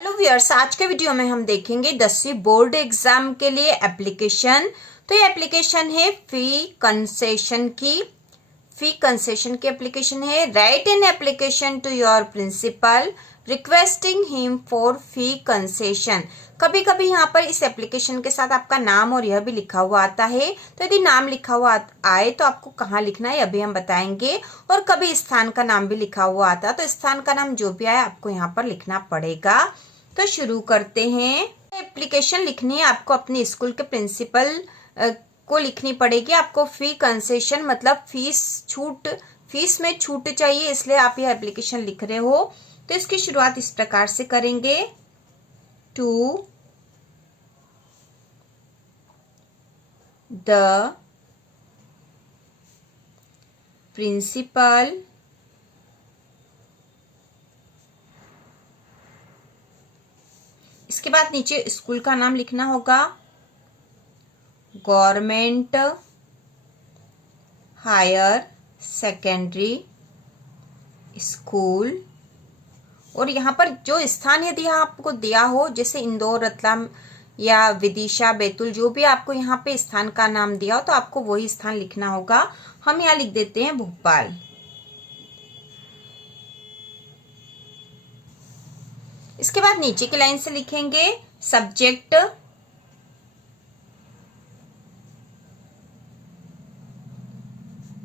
Hello viewers, आज के video में हम देखेंगे 10वीं बोर्ड एग्जाम के लिए एप्लीकेशन। तो ये एप्लीकेशन है फी कंसेशन की एप्लीकेशन है। Write an application to your principal requesting him for fee concession. कभी कभी यहाँ पर इस एप्लीकेशन के साथ आपका नाम और यह भी लिखा हुआ आता है। तो यदि नाम लिखा हुआ आए तो आपको कहाँ लिखना है अभी हम बताएंगे। और कभी स्थान का नाम भी लिखा हुआ आता है तो स्थान का नाम जो भी आए आपको यहाँ पर लिखना पड़ेगा। तो शुरू करते हैं। एप्लीकेशन लिखनी है आपको अपने स्कूल के प्रिंसिपल को लिखनी पड़ेगी। आपको फी कंसेशन मतलब फीस में छूट चाहिए, इसलिए आप यह एप्लीकेशन लिख रहे हो। तो इसकी शुरुआत इस प्रकार से करेंगे। टू द प्रिंसिपल इसके बाद नीचे स्कूल का नाम लिखना होगा, गवर्नमेंट हायर सेकेंडरी स्कूल। और यहाँ पर जो स्थान यदि आपको दिया हो, जैसे इंदौर, रतलाम या विदिशा, बैतूल, जो भी आपको यहाँ पे स्थान का नाम दिया हो तो आपको वही स्थान लिखना होगा। हम यहाँ लिख देते हैं भोपाल। इसके बाद नीचे की लाइन से लिखेंगे सब्जेक्ट,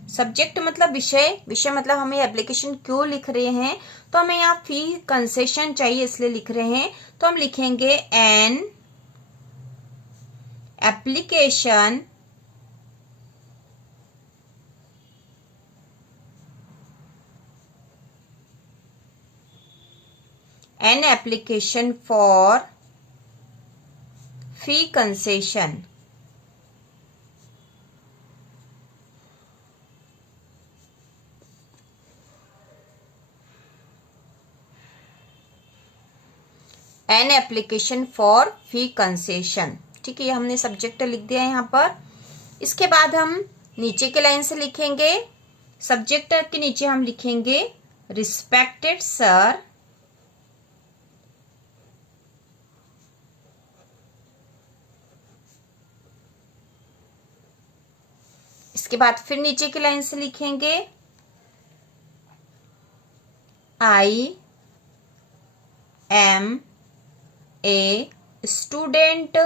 सब्जेक्ट मतलब विषय मतलब हमें एप्लीकेशन क्यों लिख रहे हैं, तो हमें यहाँ फी कंसेशन चाहिए इसलिए लिख रहे हैं। तो हम लिखेंगे an application for fee concession. An application for fee concession. ठीक है, ये हमने सब्जेक्ट लिख दिया है यहाँ पर। इसके बाद हम नीचे के लाइन से लिखेंगे, सब्जेक्ट के नीचे हम लिखेंगे रिस्पेक्टेड सर, इसके बाद फिर नीचे की लाइन से लिखेंगे I am a student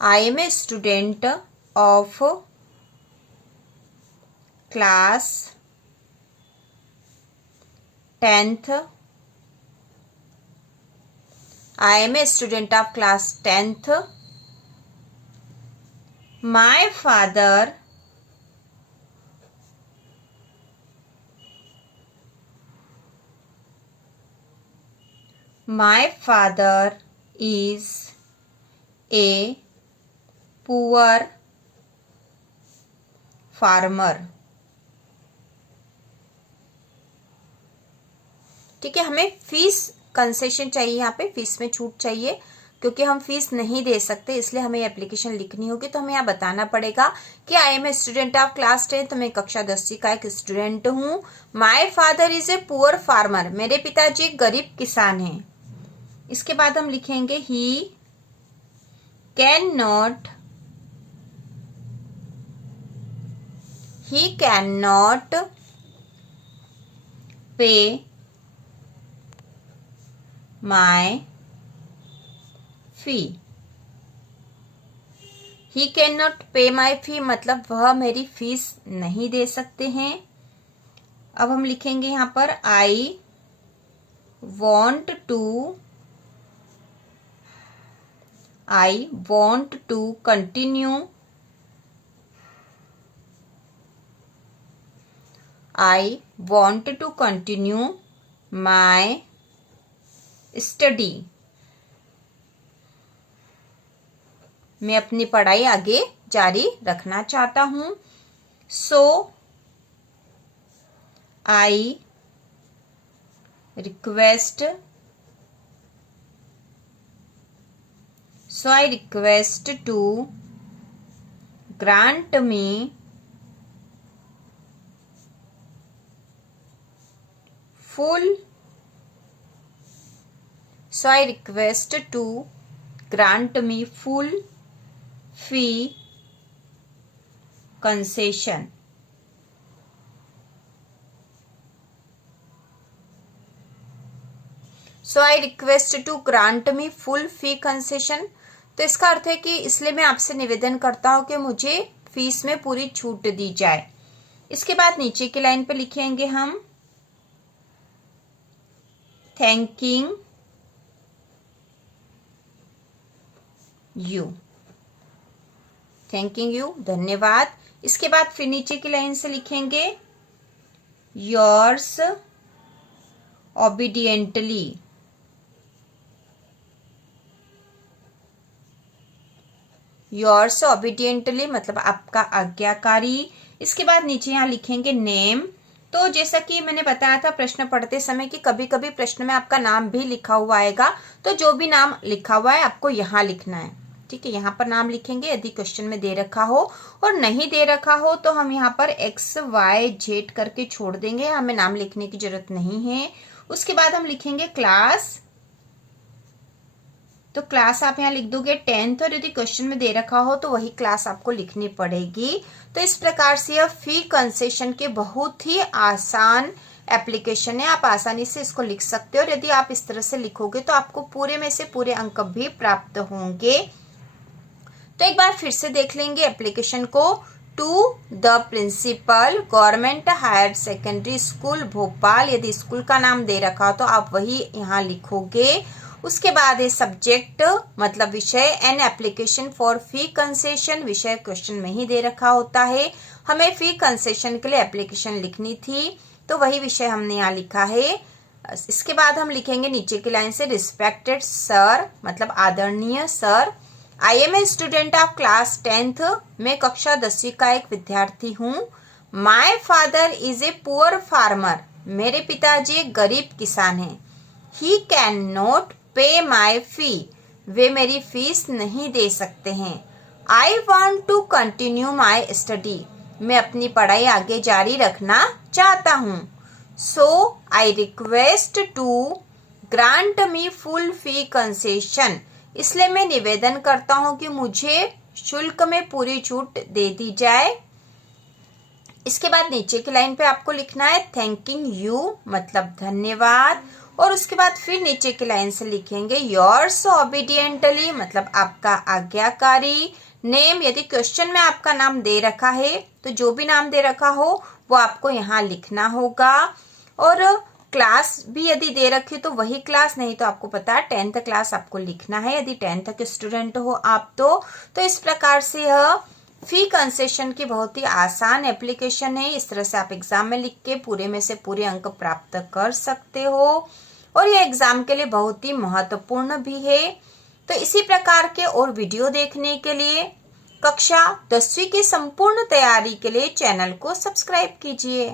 I am a student of class 10th. I am a student of class 10th. My father is a poor farmer. ठीक है, हमें फीस कंसेशन चाहिए, यहाँ पे फीस में छूट चाहिए क्योंकि हम फीस नहीं दे सकते, इसलिए हमें एप्लीकेशन लिखनी होगी। तो हमें यहाँ बताना पड़ेगा कि I am a student of class 10, तो मैं कक्षा 10 का एक स्टूडेंट हूँ। My father is a poor farmer, मेरे पिताजी एक गरीब किसान हैं। इसके बाद हम लिखेंगे he can not He cannot pay my fee. He cannot pay my fee मतलब वह मेरी फीस नहीं दे सकते हैं। अब हम लिखेंगे यहाँ पर I want to continue I want to continue my study. मैं अपनी पढ़ाई आगे जारी रखना चाहता हूँ। So I request to grant me full, so I request to grant me full fee concession. So I request to grant me full fee concession. तो इसका अर्थ है कि इसलिए मैं आपसे निवेदन करता हूं कि मुझे फीस में पूरी छूट दी जाए। इसके बाद नीचे की लाइन पे लिखेंगे हम थैंकिंग यू, थैंकिंग यू, धन्यवाद। इसके बाद फिर नीचे की लाइन से लिखेंगे योर्स ओबीडियंटली, योर्स ओबीडियंटली मतलब आपका आज्ञाकारी। इसके बाद नीचे यहाँ लिखेंगे नेम। तो जैसा कि मैंने बताया था प्रश्न पढ़ते समय कि कभी कभी प्रश्न में आपका नाम भी लिखा हुआ आएगा, तो जो भी नाम लिखा हुआ है आपको यहाँ लिखना है। ठीक है, यहाँ पर नाम लिखेंगे यदि क्वेश्चन में दे रखा हो, और नहीं दे रखा हो तो हम यहाँ पर XYZ करके छोड़ देंगे, हमें नाम लिखने की जरूरत नहीं है। उसके बाद हम लिखेंगे क्लास, तो क्लास आप यहाँ लिख दोगे 10th, और यदि क्वेश्चन में दे रखा हो तो वही क्लास आपको लिखनी पड़ेगी। तो इस प्रकार से यह फी कंसेशन के बहुत ही आसान एप्लीकेशन है, आप आसानी से इसको लिख सकते हो, और यदि आप इस तरह से लिखोगे तो आपको पूरे में से पूरे अंक भी प्राप्त होंगे। तो एक बार फिर से देख लेंगे एप्लीकेशन को। To the principal government higher secondary school Bhopal, यदि स्कूल का नाम दे रखा हो तो आप वही यहाँ लिखोगे। उसके बाद है सब्जेक्ट मतलब विषय, an application for fee concession, विषय क्वेश्चन में ही दे रखा होता है, हमें फी कंसेशन के लिए एप्लीकेशन लिखनी थी तो वही विषय हमने यहाँ लिखा है। इसके बाद हम लिखेंगे नीचे की लाइन से रिस्पेक्टेड सर मतलब आदरणीय sir, I am a student of class 10th, मैं कक्षा 10वीं का एक विद्यार्थी हूँ। My father is a poor farmer, मेरे पिताजी एक गरीब किसान हैं। ही कैन नॉट पे माई फी, वे मेरी फीस नहीं दे सकते हैं। I want to continue my study, मैं अपनी पढ़ाई आगे जारी रखना चाहता हूँ। So I request to grant me full fee concession, इसलिए मैं निवेदन करता हूं कि मुझे शुल्क में पूरी छूट दे दी जाए। इसके बाद नीचे की लाइन पे आपको लिखना है थैंकिंग यू मतलब धन्यवाद, और उसके बाद फिर नीचे की लाइन से लिखेंगे योर्स ओबीडियंटली मतलब आपका आज्ञाकारी। नेम, यदि क्वेश्चन में आपका नाम दे रखा है तो जो भी नाम दे रखा हो वो आपको यहाँ लिखना होगा, और क्लास भी यदि दे रखी तो वही क्लास, नहीं तो आपको पता है 10th क्लास आपको लिखना है यदि 10th के स्टूडेंट हो आप तो इस प्रकार से यह फी कंसेशन की बहुत ही आसान एप्लीकेशन है। इस तरह से आप एग्जाम में लिख के पूरे में से पूरे अंक प्राप्त कर सकते हो, और यह एग्जाम के लिए बहुत ही महत्वपूर्ण भी है। तो इसी प्रकार के और वीडियो देखने के लिए कक्षा 10वीं की संपूर्ण तैयारी के लिए चैनल को सब्सक्राइब कीजिए।